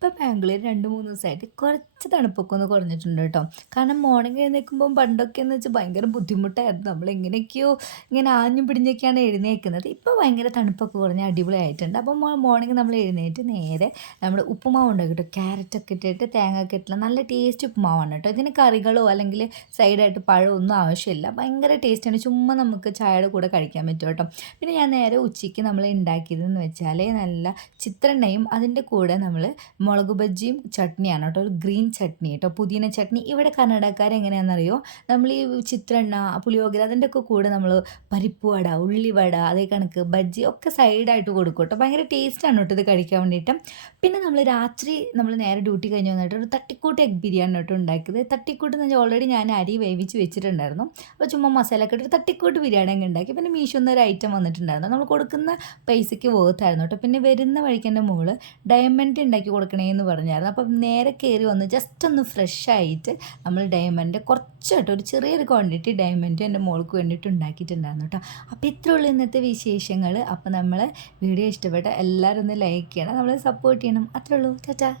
ഇപ്പം ബാംഗ്ലൂർ 2-3 ദിവസമായിട്ട് കുറച്ച് തണുപ്പൊക്കെ ഒന്ന് കുറഞ്ഞിട്ടുണ്ട് കേട്ടോ. കാരണം മോർണിംഗ് എഴുന്നേൽക്കുമ്പം പണ്ടൊക്കെയെന്ന് വെച്ചാൽ ഭയങ്കര ബുദ്ധിമുട്ടായിരുന്നു. നമ്മളെങ്ങനെയൊക്കെയോ ഇങ്ങനെ ആഞ്ഞും പിടിഞ്ഞൊക്കെയാണ് എഴുന്നേൽക്കുന്നത്. ഇപ്പോൾ ഭയങ്കര തണുപ്പൊക്കെ കുറഞ്ഞ് അടിപൊളിയായിട്ടുണ്ട്. അപ്പം മോർണിംഗ് നമ്മൾ എഴുന്നേറ്റ് നേരെ നമ്മൾ ഉപ്പുമാവ് ഉണ്ടാക്കി കേട്ടോ. ക്യാരറ്റൊക്കെ ഇട്ടിട്ട് തേങ്ങ ഒക്കെ ഇട്ടിട്ടുള്ള നല്ല ടേസ്റ്റ് ഉപ്പുമാവാണ് കേട്ടോ. ഇതിന് കറികളോ അല്ലെങ്കിൽ സൈഡായിട്ട് പഴമോ ഒന്നും ആവശ്യമില്ല. ഭയങ്കര ടേസ്റ്റാണ്. ചുമ്മാ നമുക്ക് ചായയുടെ കൂടെ കഴിക്കാൻ പറ്റും കേട്ടോ. പിന്നെ ഞാൻ നേരെ ഉച്ചയ്ക്ക് നമ്മൾ ഉണ്ടാക്കിയതെന്ന് വെച്ചാൽ നല്ല ചിത്രണ്ണയും അതിൻ്റെ കൂടെ നമ്മൾ മുളക് ബജ്ജിയും ചട്നിയാണ് കേട്ടോ. ഒരു ഗ്രീൻ ചട്നി കേട്ടോ, പുതിന ചട്നി. ഇവിടെ കർണാടകക്കാരെങ്ങനെയാണെന്നറിയോ, നമ്മൾ ഈ ചിത്രണ്ണ പുളിയോഗര അതിൻ്റെ ഒക്കെ കൂടെ നമ്മൾ പരിപ്പ് വട, ഉള്ളിവട, അതേ കണക്ക് ബജ്ജി ഒക്കെ സൈഡായിട്ട് കൊടുക്കും കേട്ടോ. ഭയങ്കര ടേസ്റ്റാണ് കേട്ടോ ഇത് കഴിക്കാൻ വേണ്ടിയിട്ട്. പിന്നെ നമ്മൾ രാത്രി നമ്മൾ നേരെ ഡ്യൂട്ടി കഴിഞ്ഞ് വന്നിട്ട് ഒരു തട്ടിക്കൂട്ട് എഗ് ബിരിയാണി കേട്ടോ ഉണ്ടാക്കിയത്. തട്ടിക്കൂട്ട് എന്ന് വെച്ചാൽ ഓൾറെഡി ഞാൻ അരി വേവിച്ച് വെച്ചിട്ടുണ്ടായിരുന്നു. അപ്പോൾ ചുമ്മാ മസാല ഒക്കെ ഇട്ടിട്ട് തട്ടിക്കൂട്ട് ബിരിയാണി അങ്ങ് ഉണ്ടാക്കി. പിന്നെ മീഷോന്ന് ഒരു ഐറ്റം വന്നിട്ടുണ്ടായിരുന്നു. നമ്മൾ കൊടുക്കുന്ന പൈസയ്ക്ക് വേർത്തായിരുന്നു കേട്ടോ. പിന്നെ വരുന്ന വഴിക്ക് എൻ്റെ മോള് ഡയമണ്ട് ഉണ്ടാക്കി കൊടുക്കണേന്ന് പറഞ്ഞായിരുന്നു. അപ്പം നേരെ കയറി വന്ന് ജസ്റ്റ് ഒന്ന് ഫ്രഷ് ആയിട്ട് നമ്മൾ ഡയമണ്ട് കുറച്ചായിട്ട് ഒരു ചെറിയൊരു ക്വാണ്ടിറ്റി ഡയമണ്ട് എൻ്റെ മോൾക്ക് വേണ്ടിയിട്ട് ഉണ്ടാക്കിയിട്ടുണ്ടായിരുന്നു കേട്ടോ. അപ്പോൾ ഇത്രേ ഉള്ളൂ ഇന്നത്തെ വിശേഷങ്ങൾ. അപ്പോൾ നമ്മൾ വീഡിയോ ഇഷ്ടപ്പെട്ട എല്ലാവരും ഒന്ന് ലൈക്ക് ചെയ്യണം, നമ്മളെ സപ്പോർട്ട് ചെയ്യണം. അത്രേ ഉള്ളൂ. ടാറ്റാ.